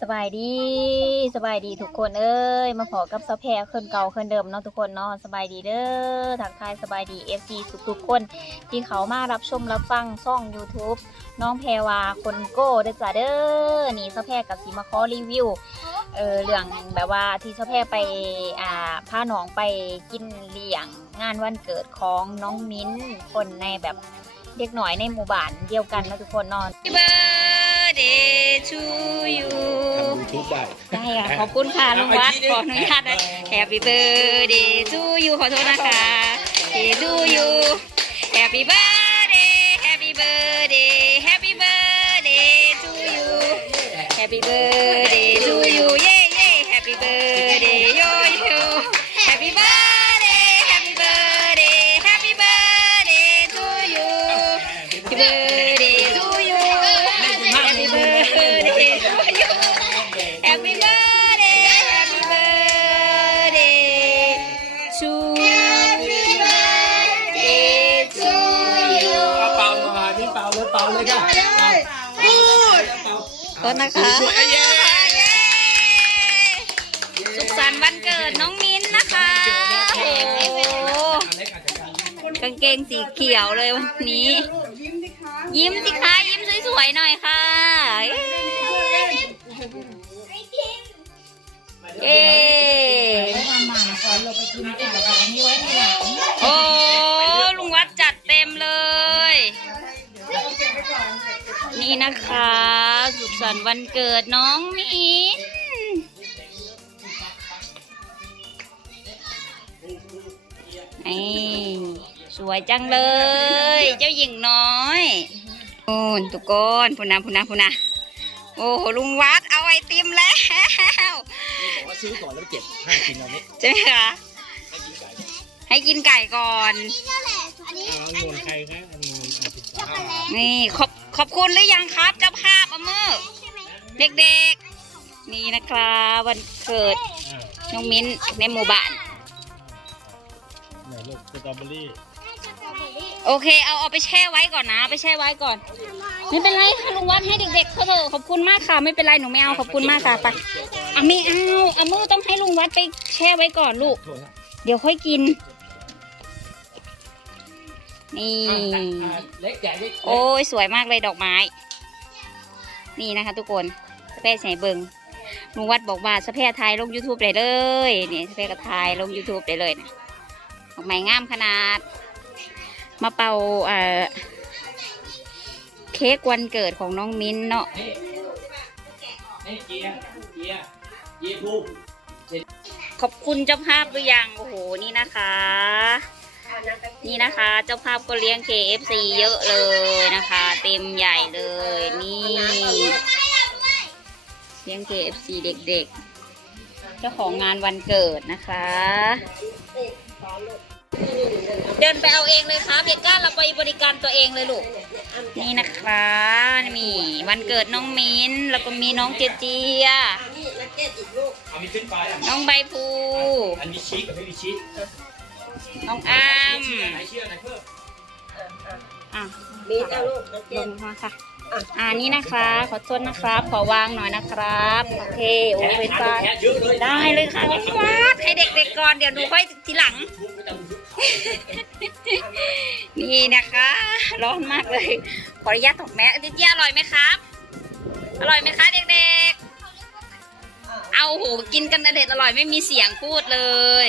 สบายดีสบายดีทุกคนเอ้ยมาพอกับสะแพรคนเก่าคนเดิมเนาะทุกคนเนาะสบายดีเด้อทักทายสบายดี FC ทุกทุกๆคนที่เขามารับชมรับฟังช่อง YouTube น้องแพรวาคนโก้เด้อจ้าเด้อนี่สะแพรกับสีมาขอรีวิวเออเรื่องแบบว่าที่สะแพรไปอ่าพาน้องไปกินเลี้ยงงานวันเกิดของน้องมิ้นคนในแบบเด็กหน่อยในหมู่บ้านเดียวกันนะทุกคนเนอน birthday to you ทำยูทูบได้ ได้ค่ะขอบคุณค่ะลุงวัดขออนุญาตนะ Happy birthday to you ขอโทษนะคะ Happy to you Happy birthday เลยค่ะพูดเป่าก็นะคะสวยๆเย้สุขสันต์วันเกิดน้องมิ้นนะคะโอ้โหกางเกงสีเขียวเลยวันนี้ ยิ้มสิคะยิ้มสวยๆหน่อยค่ะเย้ นี่นะคะ สุขสันต์วันเกิดน้องมิ้นนี่สวยจังเลย เจ้าหญิงน้อยโอ้นทุกคนพูนะพูนะพูนะโอ้โหลุงวัดเอาไอติมแล้วบอกว่าซื้อก่อนแล้วเก็บให้กินเอานี้ใช่ไหมคะให้กินไก่ก่อนเอาเงินใครคะเอาเงินเอาสิบบาทนี่ขอบ ขอบคุณหรือยังครับเจ้าภาพเอามือเด็กๆ นี่นะครับวันเกิดอ่าน้องมิ้นในหมู่บ้านไหนลูกสตรอเบอรี่โอเค เอาเอาไปแช่ไว้ก่อนนะเอาไปแช่ไว้ก่อน ไม่เป็นไรค่ะลุงวัดให้เด็กๆเขาเถอะขอบคุณมากค่ะ ไม่เป็นไรหนูไม่เอาขอบคุณมากค่ะไปอะไม่เอาเอามือต้องให้ลุงวัดไปแช่ไว้ก่อนลูกโทษนะเดี๋ยวค่อยกิน นี่เล็กใหญ่เล็กโอ้ยสวยมากเลยดอกไม้ นี่นะคะ ทุกคนสเปซใส่เบิงลุงวัดบอกว่าสเปซไทยลง YouTube ได้เลยนี่สเปซก็ถ่ายลง YouTube ได้เลยนะดอกไม้งามขนาด มาเป่าเอ่อเค้กวันเกิดของน้องมิ้นเนาะนี่เกียร์เกียร์เกียร์ผู้ขอบคุณเจ้าภาพหรือยังโอ้โหนี่นะคะ นี่นะคะ เจ้าภาพก็เลี้ยง KFC เยอะเลยนะคะ เต็มใหญ่เลยนี่เลี้ยง KFC เด็กๆ เจ้าของงานวันเกิดนะคะ เดินไปเอาเองเลยครับเด็กก้าเราไปบริการตัวเองเลยลูกนี่นะคะมีวันเกิดน้องมิ้นแล้วก็มีน้องเจียเจียเอามีขึ้นไปอะน้องใบภูอันนี้ชีสกับไม่มีชีส น้องอ้ามเชื่อไหนเชื่อไหนเพิ่มอะมีเอาลูกนักลเก็ตงมาค่ะ อ่านี่นะคะ ขอโทษนะครับ ขอวางหน่อยนะครับ โอเค โอ้เป็นฟ้าแกะเยอะเลยได้เลยค่ะพี่วัดให้เด็กๆก่อน เดี๋ยวดูค่อยทีหลังทุบไม่ต้องทุบนี่นะคะ ร้อนมากเลย ขออนุญาตถกแม่เจี๊ยอร่อยไหมครับ อร่อยไหมคะเด็กๆ เอาโห กินกันอเด็ดอร่อยไม่มีเสียงพูดเลย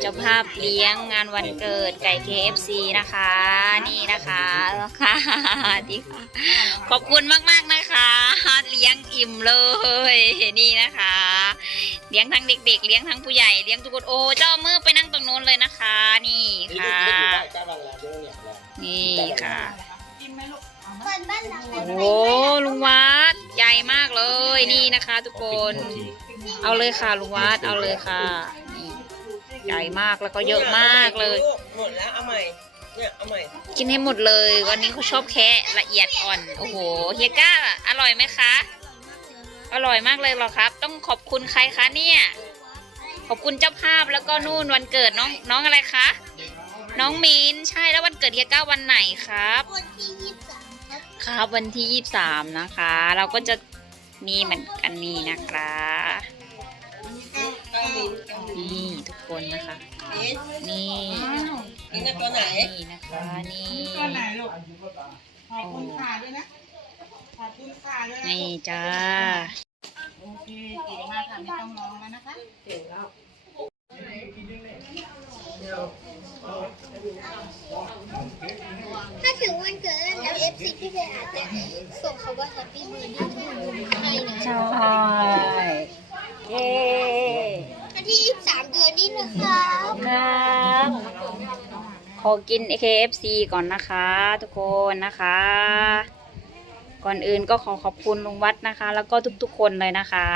เจ้าภาพเลี้ยงงานวันเกิดไก่ KFC นะคะ นี่นะคะค่ะดีค่ะขอบคุณมากๆนะคะ เลี้ยงอิ่มเลยนี่นะคะ เลี้ยงทั้งเด็ก ๆ เลี้ยงทั้งผู้ใหญ่เลี้ยงทุกคนโอ้เจ้ามือไปนั่งตรงนู้นเลยนะคะ นี่ค่ะนี่ค่ะกินบ้านบ้านหลังโอ้ลุงวัดใหญ่มากเลยนี่นะคะ ทุกคน เอาเลยค่ะลุงวัดเอาเลยค่ะ ใหญ่มากแล้วก็เยอะมากเลย หมดแล้วเอาใหม่เนี่ยเอาใหม่กินให้หมดเลย วันนี้เขาชอบแคะละเอียดอ่อน โอ้โหเฮียก้า อร่อยไหมคะ อร่อยมากเลยเหรอครับ ต้องขอบคุณใครคะเนี่ย ขอบคุณเจ้าภาพแล้วก็นู่นวันเกิดน้องน้องอะไรคะ น้องมีนใช่แล้ววันเกิดเฮียก้าวันไหนครับ วันที่ยี่สิบสามครับครับวันที่ยี่สามนะคะ เราก็จะมีเหมือนกันนี่นะคะเอาลิ้ นเอานี่ทุกคนนะคะลิ้นนี่ลิ้นเอาตัวไหน นี่นะคะนี่ตัวไหนลูกขอบคุณค่ะด้วยนะขอบคุณค่ะด้วยนะนี่จ้าโอเคเก่งมากค่ะไม่ต้องร้องแล้วนะคะถ้าถึงวันเกิดแล้วเอฟซีพี่เบย์อาจจะส่งเขาว่าแฮปปี้เบิร์ดเดย์ให้นะใช่เย้วัน ที่ยี่สามเดือนนี่นะครับครับ ขอกิน KFC ก่อนนะคะ ทุกคนนะคะ ก่อนอื่นก็ขอขอบคุณลุงวัดนะคะ แล้วก็ทุกๆคนเลยนะคะ